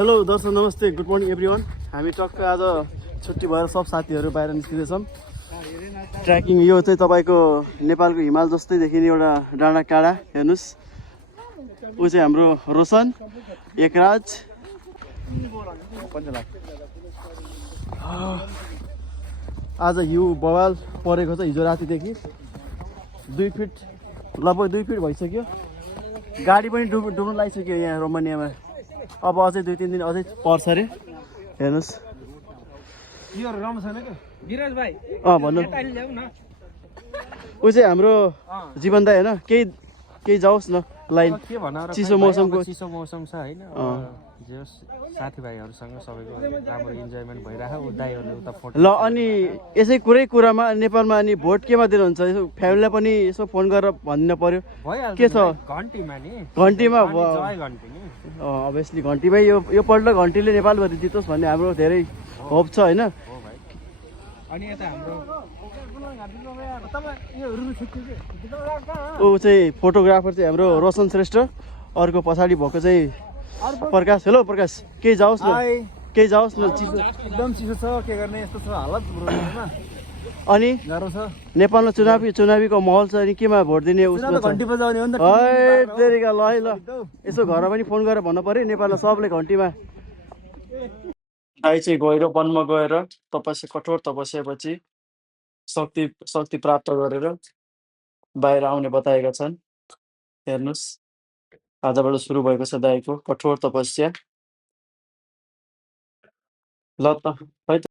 Hello दर्शक नमस्ते, good morning everyone. हामी टक्क आज छुट्टी भएर सब साथीहरू बाहिर निस्किँदैछौँ। ट्रेकिङ यो चाहिँ तपाईँको नेपालको हिमाल जस्तै देखिने एउटा डाँडा काँडा हेर्नुहोस्। ऊ चाहिँ हाम्रो रोशन, एकराज। आज हिउँ बवाल परेको छ हिजो रातिदेखि। 2 फिट लगभग 2 फिट भइसक्यो। गाडी पनि डुब्नु लागिसक्यो यहाँ रोमानियामा। अब अझै 2-3 दिन अझै पर्छ अरे। हेर्नुहोस् भन्नु। ऊ चाहिँ हाम्रो जीवन दाइ होइन, केही जाओस् न लाइन। चिसो मौसमको चिसो मौसम छ होइन, साथीभाइहरूसँग सबैको राम्रो इन्जोयमेन्ट भइरहेको दाइहरूले उता फोटो ल। अनि यसै कुरामा नेपालमा अनि भोट केमा दिनुहुन्छ? यसो फ्यामिलीलाई पनि यसो फोन गरेर भन्न पर्यो। के छ घन्टीमा नि? घन्टीमा घन्टी नि अभियसली घन्टीमै यो पल्ट घन्टीले नेपालभरि जितोस् भन्ने हाम्रो धेरै होप छ होइन। अनि यता हाम्रो ऊ चाहिँ फोटोग्राफर चाहिँ हाम्रो रोशन श्रेष्ठ। अर्को पछाडि भएको चाहिँ प्रकाश। हेलो प्रकाश, केही जाओस् न, केही जाओस् न। चिसो एकदम चिसो छ, के गर्ने यस्तो छ हालत। अनि गाह्रो छ। नेपालमा चुनावीको माहौल छ, अनि केमा भोट दिने उसमा छ? घन्टी बजाउने हो नि त। है तेरिका, ल है ल, यसो घरमा पनि फोन गरेर भन्नु पर्यो नेपालमा सबले घन्टीमा। दाइ चाहिँ गएर वनमा गएर कठोर तपस्यापछि शक्ति प्राप्त गरेर बाहिर आउने बताएका छन्। हेर्नुहोस्, आजबाट सुरु भएको छ दाइको कठोर तपस्या। ल त है त।